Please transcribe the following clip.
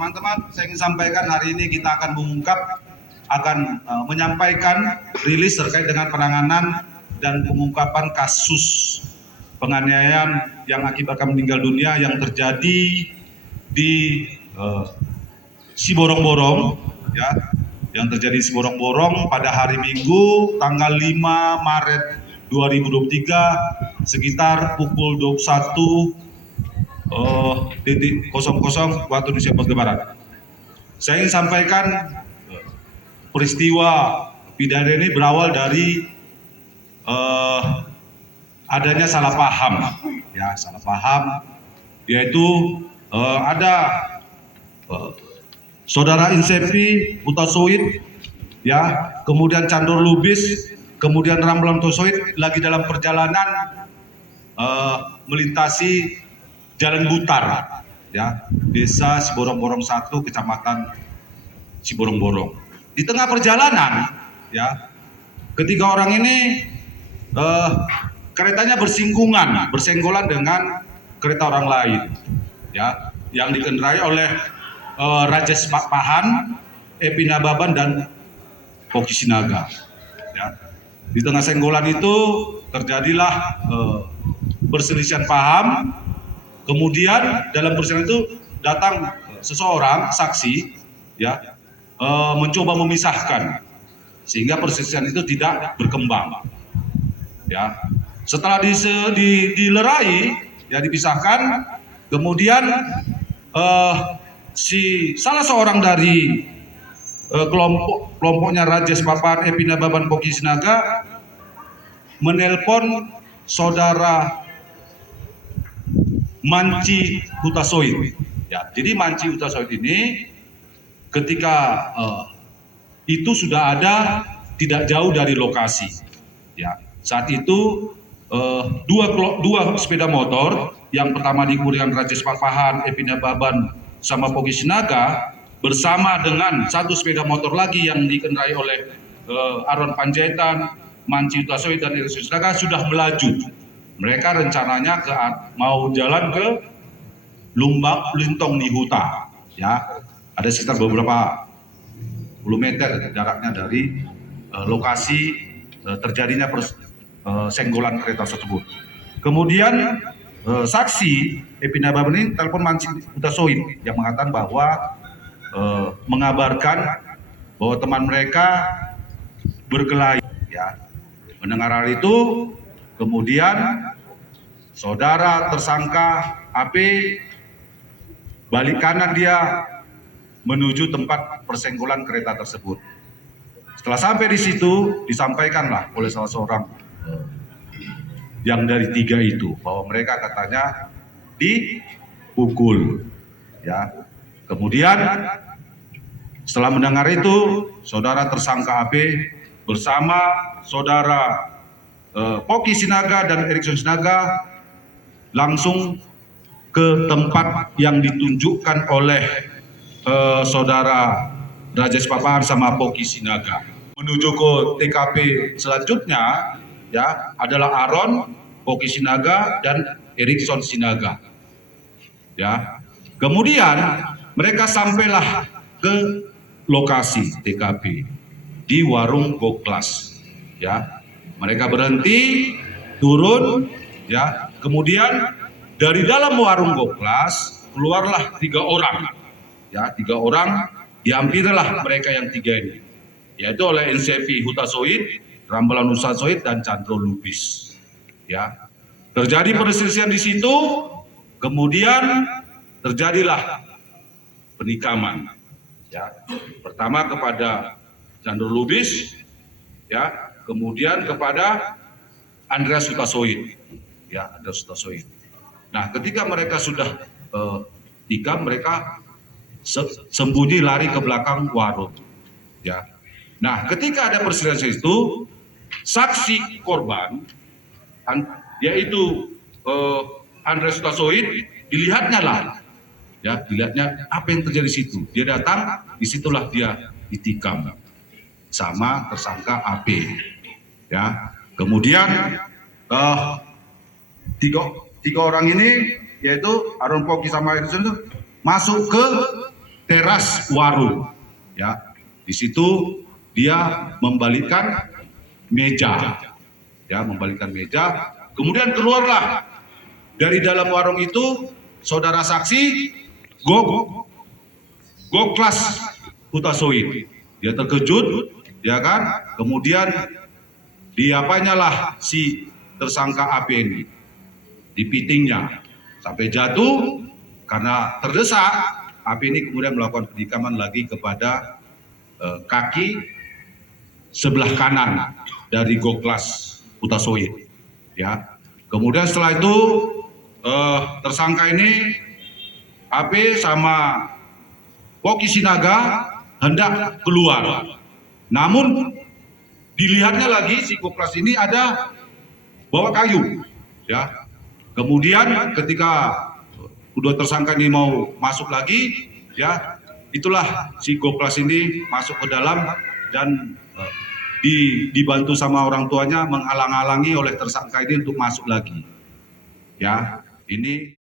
Teman-teman, saya ingin sampaikan hari ini kita akan menyampaikan rilis terkait dengan penanganan dan pengungkapan kasus penganiayaan yang akibatkan meninggal dunia yang terjadi di Siborong-Borong, ya, yang terjadi di Siborong-Borong pada hari Minggu tanggal 5 Maret 2023 sekitar pukul 21.00 waktu Indonesia Barat. Saya ingin sampaikan peristiwa pidana ini berawal dari adanya salah paham, yaitu ada saudara Insepi Hutasoid, ya, kemudian Chandor Lubis, kemudian Ramlan Tosoid lagi dalam perjalanan melintasi Jalan Butar, ya, Desa Siborong-Borong 1, Kecamatan Siborong-Borong. Di tengah perjalanan, ya, ketiga orang ini keretanya bersenggolan dengan kereta orang lain, ya, yang dikendarai oleh Rajes Pahan, Epi Nababan dan Poki Sinaga. Ya. Di tengah senggolan itu terjadilah perselisihan paham. Kemudian dalam perselisihan itu datang seseorang saksi, ya, mencoba memisahkan sehingga perselisihan itu tidak berkembang. Ya. Setelah dilerai, ya, dipisahkan, kemudian salah seorang dari kelompoknya Rajes Papan, Epi Nababan, Poki Sinaga menelpon saudara Manci Hutasoid. Ya, jadi Manci Hutasoid ini ketika itu sudah ada tidak jauh dari lokasi. Ya, saat itu dua sepeda motor, yang pertama dikemudikan Rajes Papahan, Epi Nababan sama Poki Sinaga bersama dengan satu sepeda motor lagi yang dikendarai oleh Aron Panjaitan, Manci Hutasoid dan Erik Sinaga sudah melaju. Mereka rencananya mau jalan ke Lumbak Lintong Nihuta, ya, ada sekitar beberapa puluh meter jaraknya dari lokasi terjadinya senggolan kereta tersebut. Kemudian saksi Epi Nababan ini telepon Manci Hutasoid yang mengatakan bahwa mengabarkan bahwa teman mereka berkelahi, ya. Mendengar hal itu, kemudian saudara tersangka AP balik kanan dia menuju tempat persenggolan kereta tersebut. Setelah sampai di situ, disampaikanlah oleh salah seorang yang dari tiga itu bahwa mereka katanya dipukul, ya. Kemudian setelah mendengar itu, saudara tersangka AP bersama saudara Poki Sinaga dan Erikson Sinaga langsung ke tempat yang ditunjukkan oleh saudara Rajes Papahan sama Poki Sinaga. Menuju ke TKP selanjutnya, ya, adalah Aron, Poki Sinaga dan Erikson Sinaga. Ya. Kemudian mereka sampailah ke lokasi TKP di warung Goklas, ya. Mereka berhenti, turun, ya. Kemudian dari dalam warung Goklas keluarlah tiga orang, ya, dihampirilah mereka yang tiga ini, yaitu oleh Insepi Hutasoid, Ramlan Hutasoid dan Chandor Lubis, ya. Terjadi perselisihan di situ, kemudian terjadilah penikaman, ya. Pertama kepada Chandor Lubis, ya. Kemudian kepada Andreas Hutasoid, ya, Andreas Hutasoid. Nah, ketika mereka sudah tikam, mereka sembunyi lari ke belakang warung, ya. Nah, ketika ada perselisihan itu, saksi korban, yaitu Andreas Hutasoid, dilihatnya apa yang terjadi di situ. Dia datang, disitulah dia ditikam sama tersangka AP. Ya, kemudian tiga orang ini, yaitu Aron, Poki sama Erikson, itu masuk ke teras warung. Ya, di situ dia membalikkan meja, ya, membalikkan meja. Kemudian keluarlah dari dalam warung itu saudara saksi Goklas Hutasoin. Dia terkejut, ya kan? Kemudian diapanya lah si tersangka AP ini, dipitingnya sampai jatuh. Karena terdesak, AP ini kemudian melakukan penikaman lagi kepada kaki sebelah kanan dari Goklas Hutasoin. Ya, kemudian setelah itu tersangka ini AP sama Poki Sinaga hendak keluar. Namun dilihatnya lagi si Goklas ini ada bawa kayu. Ya, kemudian ketika kedua tersangka ini mau masuk lagi, ya, itulah si Goklas ini masuk ke dalam dan dibantu sama orang tuanya menghalang-halangi oleh tersangka ini untuk masuk lagi. Ya, ini